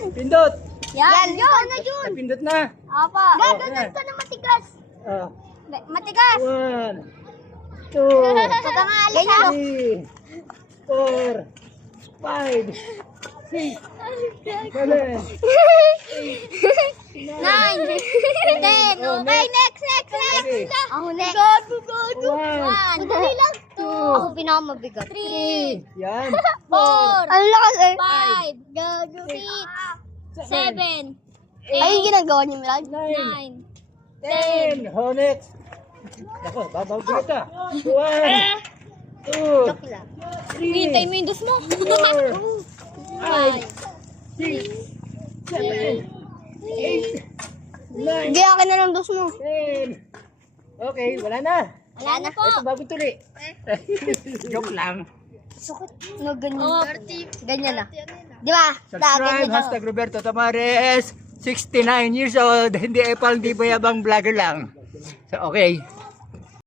yan. Pindot. Yan, yun na yun. Pindot na. Apa. Gaganon ka na matigas. Oh. Matigas. 1, 2, Saka nga alis ha. 3, 4, 5, 6, 7, 9, 10. Okay, next. Okay. Ako next. Gago. 1, 1. Dali lang. 2. Ako 2, pinakamabigat. 3. 3, yan. 4. Ang lakas eh. 5. Gago. 6. 7. Ayun ginagawa niyo, Milag. 9, 9. 10. Oh, next. Ako, babaw bigat ka. 1, 2, Joke lang. 3. mo yung dos mo. 4, 5. 6, 7, 8, 9, Hindi, akin na lang dos mo. 10. Okay, wala na. Wala na po. Ito, bagong tuli. Joke lang. No, ganyan. Oh. Ganyan na. Di ba? Subscribe, hashtag Roberto Tamares, 69 years old, hindi epal, hindi bayabang vlogger lang. So, okay.